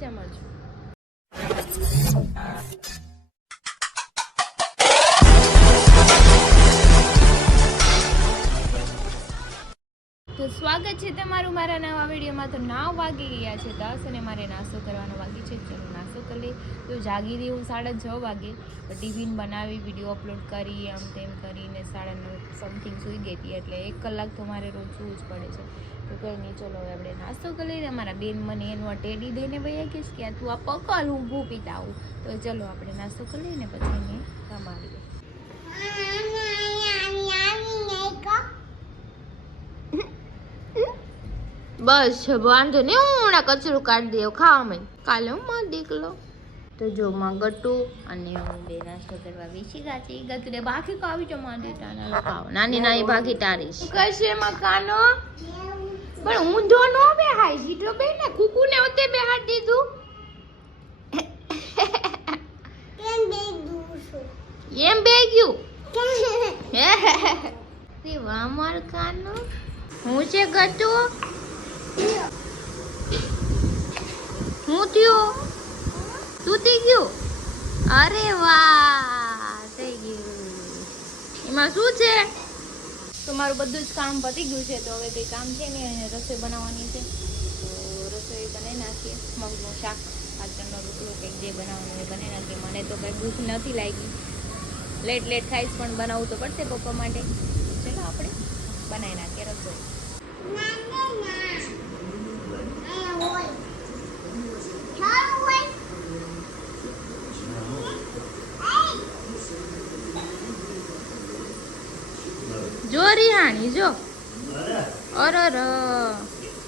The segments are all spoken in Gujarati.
મજામાં છું. તો સ્વાગત છે તમારું મારા નવા વિડીયોમાં. તો 9 વાગી ગયા છે 10 અને મારે નાસ્તો કરવાનો બાકી છે. ચલો નાસ્તો કરી લઈએ. તો જાગી રહી હું 6:30 વાગે, ટિફિન બનાવી, વિડીયો અપલોડ કરી, આમ તેમ કરીને 9:30 સમથિંગ સૂઈ ગઈ હતી. એટલે 1 કલાક તો મારે રોજ સૂવું જ પડે છે. તો કંઈ નહીં, ચલો હવે આપણે નાસ્તો કરી લઈએ. અમારા બેન મને એનું ટેડી દઈને ભાઈ કહીશ કે તું આ પકડ, હું ઊભું પીતા આવું. તો ચલો આપણે નાસ્તો કરી લઈએ ને પછી એને રમાડીએ. બસ વાંધો નહીં, હું હમણાં કચરું કાઢી દઉં. ખાવા માં કાલે હું માં દીકલો. તો જો માં ગટુ અને હું બે નાસ્તો કરવા બેસી ગયા છે. ગટુ ને બાકી ખાવી છે માં દેતા ના લોકો નાની નાની ભાગી તારીશ કશે મકાનો પણ ઊંધો નો બેહાય સીધો બે ને કુકુ ને ઓતે બેહાડ દીધું. એમ બે ગયું તે વામર કાનો હું છે ગટુ હું થયું તૂટી ગયું. અરે વાહ, થઈ ગયું. એમાં શું છે? તો મારું બધું જ કામ પતી ગયું છે. તો હવે કંઈ કામ છે ને, રસોઈ બનાવવાની છે. તો રસોઈ બનાવી નાખીએ. મગનું શાક, પાચનનો રોટલો, કંઈક જે બનાવવાનું એ બનાવી નાખીએ. મને તો કંઈ ભૂખ નથી લાગી. લેટ ખાઈશ પણ બનાવવું તો પડશે પપ્પા માટે. ચલો આપણે બનાવી નાખીએ રસોઈ. જો રિહાણી જો અરર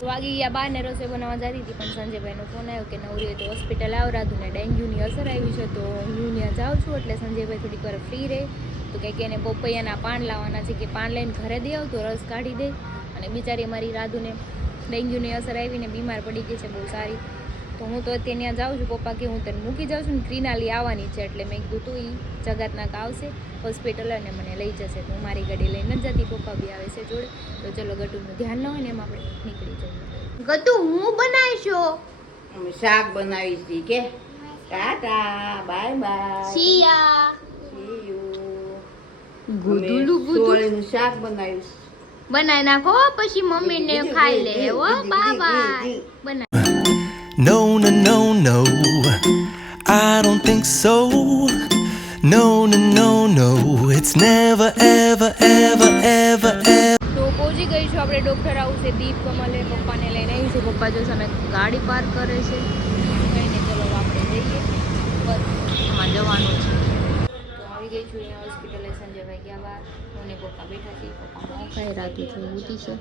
વાગી ગયા 12 ને રસોઈ બનાવવા જતી હતી, પણ સંજયભાઈનો ફોન આવ્યો કે નવરી હોય તો હોસ્પિટલ આવ, રાધુને ડેન્ગ્યુની અસર આવી છે. તો હું ત્યાં જાઉં છું. એટલે સંજયભાઈ થોડીક વાર ફ્રી રહે તો કંઈક એને પપૈયાના પાન લાવવાના છે કે પાન લઈને ઘરે દે આવ તો રસ કાઢી દે. અને બિચારી મારી રાધુને ડેન્ગ્યુની અસર આવીને બીમાર પડી ગઈ છે બહુ સારી. તો હું તો અત્યારે ત્યાં જાઉં છું. પપ્પા કે હું તને મૂકી જાઉં છું ને ક્રિનાલી આવવાની છે. એટલે મેં કીધું તું એ જગતનાક આવશે હોસ્પિટલ અને મને લઈ જશે. તો હું મારી ગાડી લઈને જ જતી, પપ્પા બી આવે છે જોડે. તો ચલો ગટુનું ધ્યાન ન હોય ને એમ આપણે નીકળી જઈએ. ગટુ હું બનાવીશો અમે શાક બનાવી છે કે ટાટા બાય બાય સિયા સી યુ. ગુદુલું સોળીનું શાક બનાવ્યું છે. બનાવી નાખો પછી મમ્મીને ખાઈ લે. હો બાય બનાવી. No, no, no, no, I don't think so. No, no, no, no, it's never, ever, ever, ever, ever. તો પહોંચી ગઈ છું આપણે ડૉક્ટર હાઉસ. દીપ કમલે પપ્પાને લઈને આવી છે. પપ્પા જો સામે ગાડી પાર્ક કરે છે. કહીને ચલો આપણે જઈએ, બસ એમાં જવાનું છે. તો આવી ગઈ છું અહીંયા હોસ્પિટલે. સંજયભાઈ ગયા બહાર, મને પપ્પા બેઠા છે. પપ્પા ખાઈ રાતી છે ઊતી છે.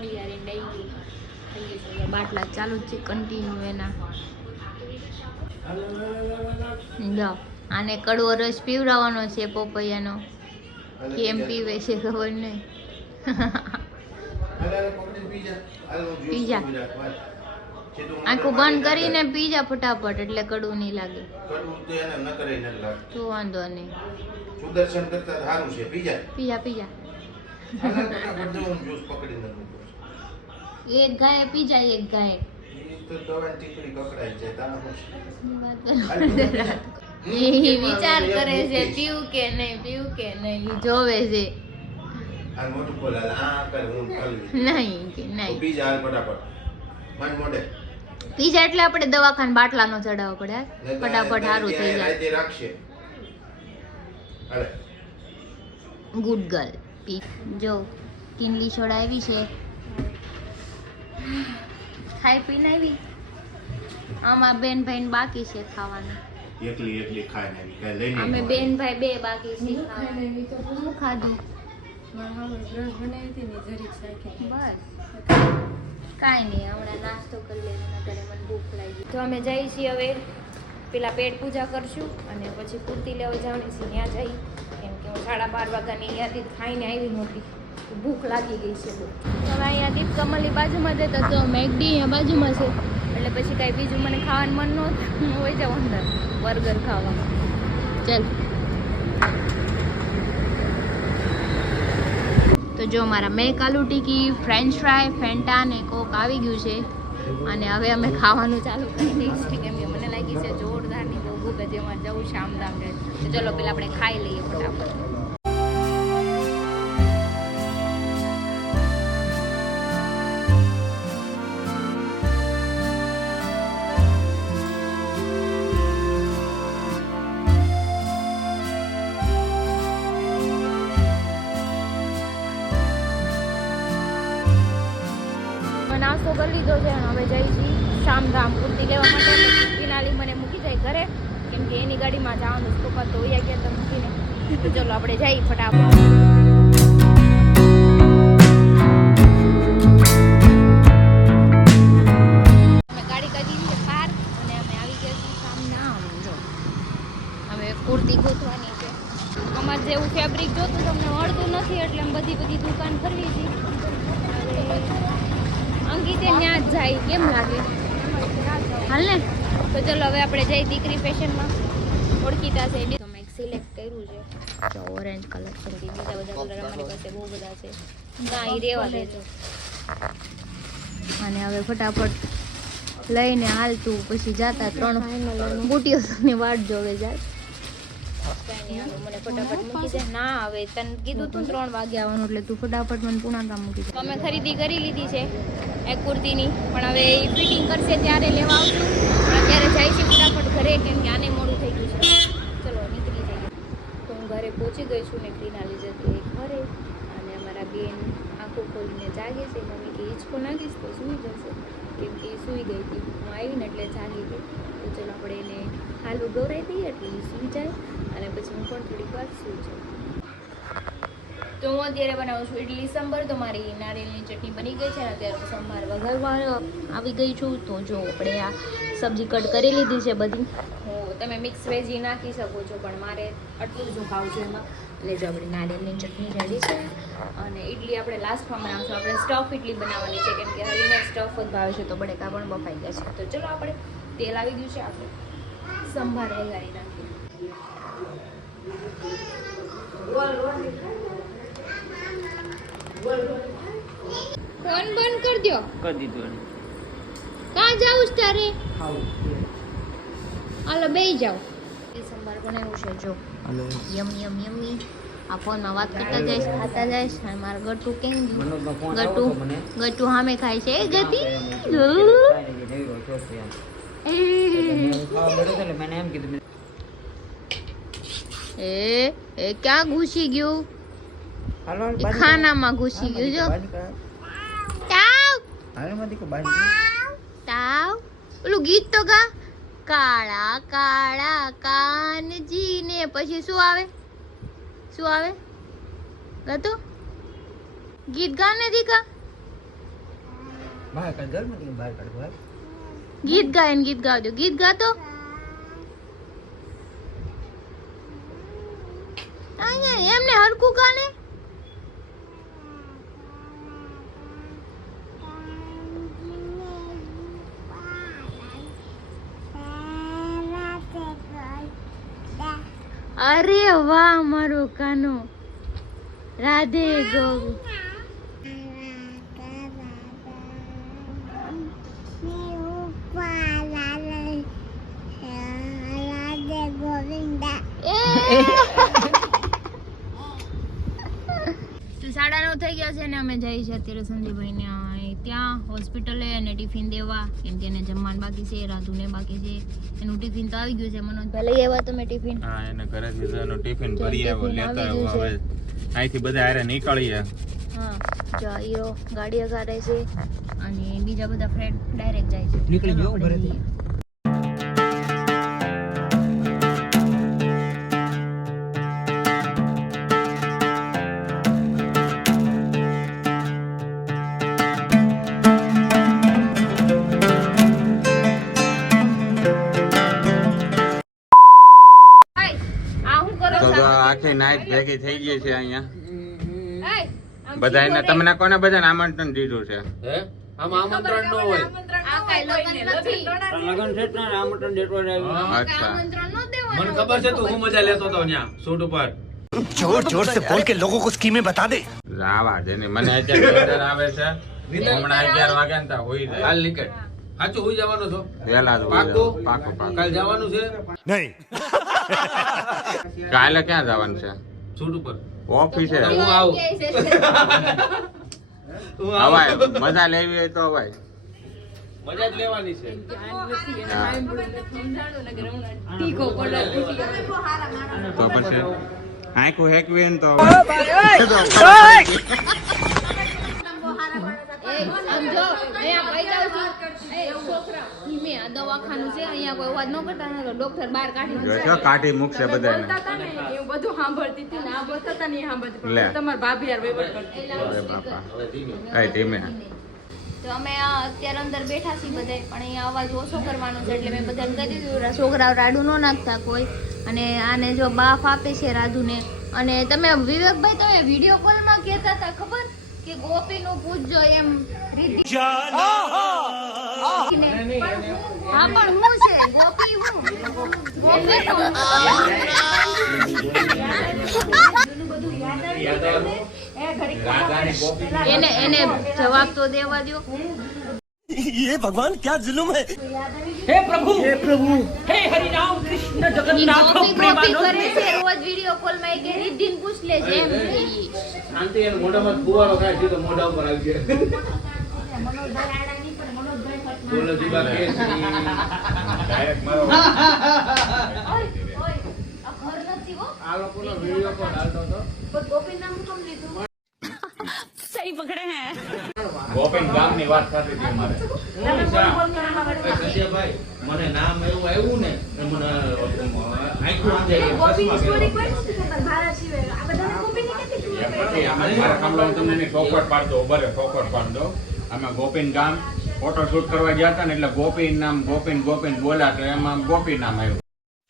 બિયારી ડેન્ગ્યુ થઈ ગઈ છે. બાટલા ચાલુ જ છે કન્ટિન્યુ એના. જો આને કડવો રસ પીવડાવવાનો છે પપૈયાનો. કેમ પીવે છે ખબર નહીં. પીજા આખું બંધ કરીને પીજા ફટાફટ, એટલે કડવું નહીં લાગે. તો વાંધો નહીં. સુદર્શન કરતા સારું છે. પીજા પીજા એક ગાય પીજા એક ગાય. તો દવાની ટીકડી કકડાઈ છે તારા એ વિચાર કરે છે પીવું કે નહીં જોવે છે. આ મોટું બોલા આ કર હું કલવી નહીં કે નહીં. પીજા હાલ ફટાફટ મન મોડે પીજા એટલે આપણે દવાખાને બાટલાનો ચડાવવો પડે. ફટાફટ સારું થઈ જાય. રાતે રાખશે. અરે ગુડ ગર્લ. જો કિનલી છોડાવી છે, ખાઈ પીને આવી. આમાં બેન ભાઈ બાકી છે ખાવાનું. એકલી ખાઈને આવી કઈ લઈને અમે બેન ભાઈ બે બાકી છે ખાવાનું. શું ખાધું? બસ કાંઈ નહીં, હમણાં નાસ્તો કરી લેવાનો. ત્યારે મને ભૂખ લાગી. તો અમે જઈએ છીએ હવે પેલા પેટ પૂજા કરશું અને પછી કુર્તી લેવા જવાની છે. ત્યાં જઈ કેમ કે હું 12:30 વાગ્યાની અહીંયાથી ખાઈને આવી નહોતી. ભૂખ લાગી ગઈ છે બહુ. હવે અહીંયા દીપ કમલની બાજુમાં જતા તો મેગડી અહીંયા બાજુમાં છે. એટલે પછી કાંઈ બીજું મને ખાવાનું મન નહોતું. હું હોય જાઉં અંદર બર્ગર ખાવા. ચાલ તો જો મારા મેક આલુ ટીકી, ફ્રેન્ચ ફ્રાય, ફેન્ટા ને કોક આવી ગયું છે. અને હવે અમે ખાવાનું ચાલુ કરી દઈશું કેમ કે મને લાગી છે જોરદારની બહુ ભૂખ છે એમાં જવું છે આમદામ રહે તો ચલો પેલા આપણે ખાઈ લઈએ ફટાફટ. નાસ્તો કરી લીધો છે અને હવે જઈ છીએ શામધામ કુર્તી લેવા માટે. વિનાલી મને મૂકી જાય ઘરે કેમ કે એની ગાડીમાં જવાનું છે. પપ્પા તો વયા ગયા તો મૂકીને. તો ચલો આપણે જઈએ ફટાફટ. અમે ગાડી કાઢી છે પાર્ક અને અમે આવી ગયા છીએ શામધામ. જો હવે કુર્તી ગોતવાની છે. અમારે જેવું ફેબ્રિક જોતું તમને મળતું નથી એટલે અમે બધી દુકાન ફરવી છીએ. અંકિતે ત્યાં જ જાય કેમ લાગે હાલ ને. તો ચલો હવે આપણે જઈ દીકરી ફેશનમાં ઓળખીતા છે તો મેં સિલેક્ટ કર્યું છે જો ઓરેન્જ કલર છે. બીજા બધા કલર અમારી પાસે બહુ બધા છે ના એ રહેવા દેજો. અને હવે ફટાફટ લઈને હાલતું પછી જાતા 3 બુટીઓની વાટ જોવે જાય. મને ફટાફટ મૂકી દે. ના હવે તને કીધું તું 3 વાગે આવવાનું એટલે તું ફટાફટ મને પુણાગામ મૂકી દે. અમે ખરીદી કરી લીધી છે એક કુર્તીની પણ હવે એ ફિટિંગ કરશે ત્યારે લેવા આવશું. પણ અત્યારે જાય છે ફટાફટ ઘરે કેમ કે આને મોડું થઈ ગયું છે. ચલો નીકળી જઈએ. તો હું ઘરે પહોંચી ગઈ છું ને ક્રીના લીધે ઘરે. અને અમારા બેન આંખો ખોલીને જાગે છે. મમ્મી કે હિંચકો નાખીશ તો સૂઈ જશે કેમ કે એ સૂઈ ગઈ હતી. હું આવીને એટલે જાગી ગઈ. તો ચલો આપણે એને હાલું ગૌરાઈ દઈએ એટલે એ સૂઈ જાય અને પછી હું પણ થોડીક વાર સૂઈ જાઉં. તો હું અત્યારે બનાવું છું ઇડલી સંભાર. તો મારી નારિયેળની ચટણી બની ગઈ છે અને અત્યારે સંભાર વઘારવા આવી ગઈ છું. તો જો આપણે આ સબ્જી કટ કરી લીધી છે બધી. તમે મિક્સ વેજી નાખી શકો છો પણ મારે આટલું જ ખાવું છે એમાં. એટલે જો આપણી નારિયેળની ચટણી રેડી છે અને ઇડલી આપણે લાસ્ટમાં બનાવશું. આપણે સ્ટફ ઇડલી બનાવવાની છે કેમ કે હરીને સ્ટફ જ ભાવે છે તો બટેકા પણ બફાઈ ગયા છે. તો ચલો આપણે તેલ આવી ગયું છે આપણે સંભાર વઘારી નાખીએ. ફોન બંધ કરી દો. કરી દીધું. કાં જાઉં તારે? હાલો બેહી જાઓ. સંભાર બનાવ્યું છે જો યમ યમ યમી. આ ફોનમાં વાત કરતા જઈશ ખાતા જઈશ અને મારા ગટુ કેમ ગટુ સામે ખાય છે. એ ગતિ એ ક્યાં ઘૂસી ગયું? ખાનામાં ઘૂસી ગયું જો. તાવ ઓલું ગીત તો ગા. કાળા કાળા કાનજી ને પછી શું આવે? શું આવે? ગાતો ગીત ગાને દીકા. ગીત ગાય ને ગીત ગાવજો. ગીત ગાતો એમને હરકું ગાને. અરે વાહ મારો કાનો. રાધે ગોવિંદ. તો 9:30 થઈ ગયા છે ને અમે જઈએ છીએ અત્યારે સંજયભાઈને ત્યાં હોસ્પિટલે અને ટિફિન દેવા કેમ કે એને જમવાનું બાકી છે. રાધુને બાકી છે. એનું ટિફિન તો આવી ગયું છે. મનોજભાઈ લઈ આવ્યા તમે ટિફિન? હા એને ઘરેથી એનું ટિફિન ભરી આવ્યો લેતા આવ્યો. હવે અહીંથી બધા આરે નીકળીએ. હા જો હીરો ગાડી અગાડે છે અને બીજા બધા ફ્રેન્ડ ડાયરેક્ટ જાય છે. નીકળી ગયો ઘરેથી. આખી નાઈટ ભેગી થઈ ગઈ છે અહીંયા બધાને. તમને કોને બધાને આમંત્રણ દીધું છે? આમાં આમંત્રણ ન હોય. આ કઈ લગન નથી. લગન છે ને આમંત્રણ દેતો જાય. અચ્છા આમંત્રણ ન દેવાનું. મને ખબર છે તું હું મજા લેતો તો ત્યાં શૂટ ઉપર. जोर जोर से बोल के लोगों को स्कीमें बता दे. આવા છે ને મને અત્યારે અંદર આવે છે હમણાં 11 વાગ્યા ને તા હોઈ જાય. હાલ નીકળ. સાચું હોઈ જવાનો છો વહેલા જ હોય પાકું? પાકું પાકું કાલ જવાનું છે કાલે ક્યાં જવાનું છે શૂટ ઉપર ઓફિસે હું આવું. હું આવું. હવાય મજા લેવી હોય તો હવાય મજા જ લેવાની છે તો પછી આંખું હેકવી ને તો દવાખાનું છે અહીંયા કોઈ અવાજ ન કરતા ને ડોક્ટર બહાર કાઢી જોશો કાઢી મૂકશે બધાને એવું બધું સાંભળતી હતી ને આ બોલતા નહીં સાંભળતી લે. પણ તમારા ભાભી યાર વહીવટ કરતી અરે બાપા કઈ ધીમે તો અમે અત્યારે અંદર બેઠા છીએ બધા પણ અહીંયા અવાજ ઓછો કરવાનો છે એટલે મેં બધાને કહી દીધું છોકરાઓ રાડું ન નાખતા કોઈ અને આને જો બાફ આપે છે રાધુને અને તમે વિવેકભાઈ તમે વિડીયો કોલમાં કહેતા હતા ખબર કે ગોપીનું પૂછજો એમ રીતિ હા પણ હું છે ગોપી હું ગોપી તો એને એને જવાબ તો દેવા દો ये भगवान क्या जुल्म है ગોપી ગોપી કરે છે રોજ વિડિયો કોલ માં કે રીતિન પૂછ લેજે એમ કે ઈ. શાંતિ એને મોઢામાં ફુવારો ખાય છે તો મોઢા ઉપર આવી જાય બોલો જીવા કે ડાયરેક્ટ મારો ઓય ઓય આ ઘર નથી હો આ લોકોનો વિડિયો કોલ હાલતો હતો પણ ગોપી નામ કેમ લીધું ગોપીન ગામની વાત થતી હતી અમારે સત્યભાઈ મને નામ એવું આવ્યું ને એ મને આંખું આંજાઈ ગઈ, ચશ્મા પહેરવા. મારા કામલા તમને એની ચોખવટ પાડતો ઉભરે ચોખવટ પાડતો અમે ગોપીન ગામ ફોટો શૂટ કરવા ગયા હતા ને એટલે ગોપીન નામ ગોપીન ગોપીન બોલ્યા તો એમાં ગોપી નામ આવ્યું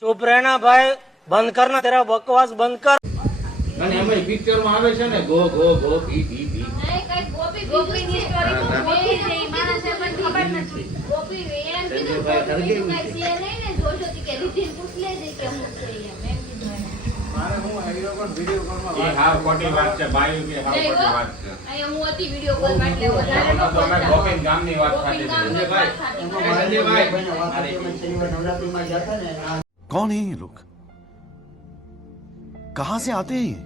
चुप रहना भाई बंद करना तेरा बकवास बंद कर અને એમાં પિક્ચર માં આવે છે ને ગો ગો ગો પી પી પી નહીં કઈ ગોપી ની સ્ટોરી તો ગોપી છે ઈ મારા છે પણ ખબર નથી ગોપી એમ કીધું ગોપી બીજું કઈ છે નહીં ને જોજો કે રીતિન પૂછ લેજે કે હું છે એમ કીધું એને. મારે હું આવીયો પણ વિડિયો કોલ માં એ હાવ ખોટી વાત છે બાયું કે હાવ નહીં ખોટી હો. વાત છે અહીંયા હું હતી વિડિયો કોલ માં એટલે વધારે ન તો અમે બોલતા. ગોપીન ગામની વાત ગોપીન થતી ગામની હતી વાત થતી હતી. कौन है ये लोग कहाँ से आते हैं ये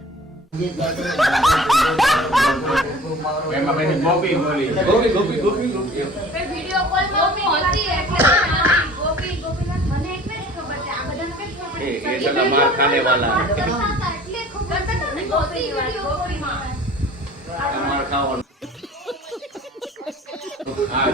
એમાં પછી ગોપી બોલી ગોપી ગોપી ગોપી ગોપી પણ વિડિયો કોલ માં હું હતી એટલે ગોપી ગોપીનાથ મને એટલે જ ખબર છે આ બધાને કઈ ખબર એ નથી. સગા માર ખાને વાલા એટલે ખબર છે ને ગોપી વિડિયો કોલમાં માર ખાવાનું હા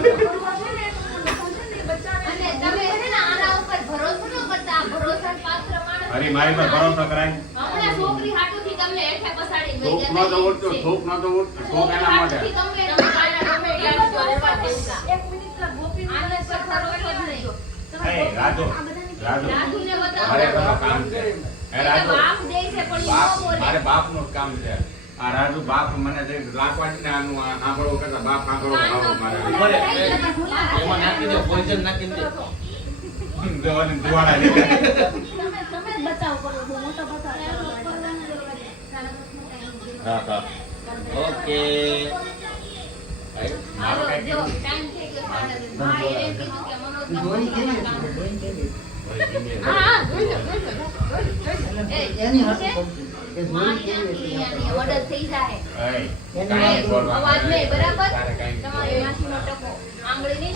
અને તમે છે ને આના ઉપર ભરોસો ન કરતા ભરોસા પાત્ર માણસ અરે મારી પર ભરોસો કરાય હમણાં છોકરી હાટુથી તમને હેઠે પસાડી ધૂપ ન તો ઉડતો ધૂપ ન તો ઉડતો ધૂપ એના માટે એક મિનિટ ગોપી આને પર ભરોસો જ નહીં એ રાજુ રાજુ રાજુને મારે બતાવો તો કામ છે એ રાજુ બાપ દે છે પણ ઈ બાપ ન બોલે મારે બાપનું જ કામ છે આ રાજુ બાપ મને જે લાકવાડ ને આનું આ સાંભળવું કરતા બાપ સાંભળવો આવો મારે એમાં નાખી દે પોઈઝન નાખી દે જવાની દુવાડા લીધે તમે બચાવ કરો છો મોટો બચાવ હા હા ઓકે હાલો જો ટાઈમ થઈ ગયો હા એને કીધું કે મનોજ હા જોઈ લો ઓર્ડર થઈ જાય અવાજ નહીં બરાબર તમારી માસીનો ટકો આંગળી નહીં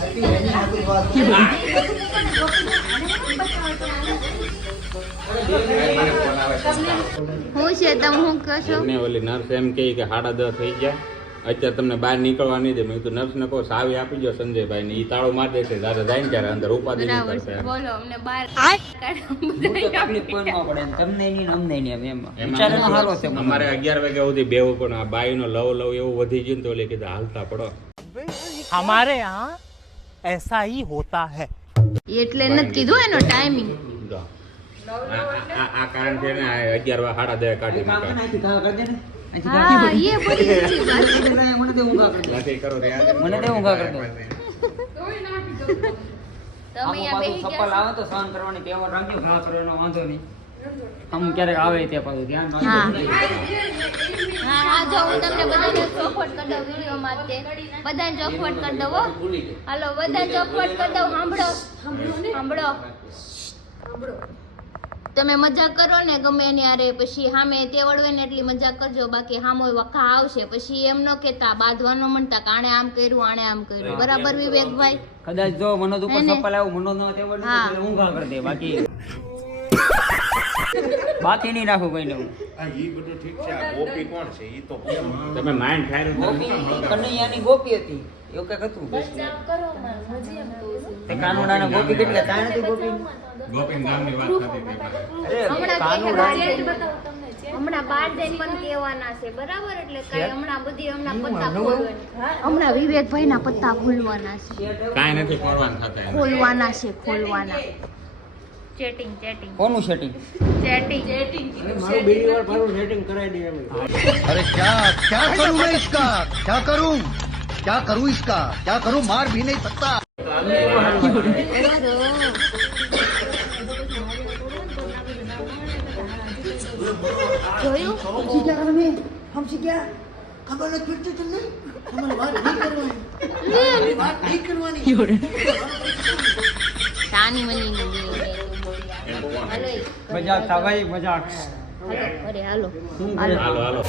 હું છે તમે હું કહો છો એમને ઓલી નર્સ એમ કહે કે 10:30 થઈ ગયા અત્યારે તમને બહાર નીકળવા નહીં દે મેં કીધું નર્સ ને કહો સાવી આપી દો સંજયભાઈ ને ઈ તાળો માર દે છે જ્યારે જાય ને ત્યારે અંદર ઉપાધિ નહીં બરાબર કરશે છે બોલો અમને બહાર તકલીફ કોઈ ન પડે તમને નહીં ને અમને નહીં એમ એમાં વિચારનો હારો છે અમારે 11 વાગ્યા સુધી બેવું પણ આ બાઈનો લવ એવું વધી ગયું ને તો ઓલી કીધું હાલતા પડો हमारे यहाँ ऐसा ही होता है એટલે નથી કીધું એનો ટાઈમિંગ જો. આ કારણ છે ને 11 કાઢી મૂકા હા એ બધી ઊંચી વાત છે. નથી કરો રે મને દે ઊંઘા કરી દો તમે અહીંયા બેસી ગયા ચપ્પલ આવે તો સહન કરવાની ટેવ રાખ્યો ઘા કરવાનો વાંધો નહીં આમ ક્યારેક આવે ત્યાં પાછું ધ્યાન ન હા. રાખે. હા જો હું તમને બધાને ચોખવટ કરી દઉં વિડીયોમાં તે બધાને ચોખવટ કરી દઉં હો. હાલો બધા ચોખવટ કરી દઉં. સાંભળો તમે મજાક કરો ને ગમે એની હારે, પછી સામે તે વળવે ને એટલી મજાક કરજો, બાકી સામો વખા આવશે પછી એમ ન કહેતા બાંધવાનો મનતા કે આણે આમ કર્યું આણે આમ કર્યું. બરાબર વિવેકભાઈ? કદાચ જો મનોજ ઉપર એને- સપ્પલ આવ્યું મનોજ નો તેવડ હા. નથી હું ઘા કરી દે બાકી બાકી નહીં રાખું કોઈને હું. આ ઈ બધું ઠીક છે આ ગોપી કોણ છે ઈ તો પૂછો. તમે માઇન્ડ ખાઈ ગોપી કનૈયાની ગોપી હતી એવું કઈક હતું. તે કાનુડાના ગોપી કેટલા કાંઈ નથી ગોપી. ગોપીન ગામની વાત થતી હતી. અરે કાનુડા હમણાં બાર જઈને પણ કહેવાના છે બરાબર, એટલે કઈ હમણાં બધી હમણાં પત્તા ખોલવાના, હમણાં વિવેકભાઈ ના પત્તા ખોલવાના છે, કાંઈ નથી કરવાનું થતા એમ. ખોલવાના છે ચેટિંગ કોનું સેટિંગ? મારું બીજી વાર પાછું સેટિંગ કરાવી દે એમ. अरे क्या क्या करूं मैं इसका क्या करूं इसका क्या करूं मार भी नहीं सकता જોયું? हमसे क्या खबर न फिरते तुमने हमारी बात नहीं करवाई हमारी बात नहीं करवानी શાની મની મજાક થાય ભાઈ મજાક. હાલો. હાલો હાલો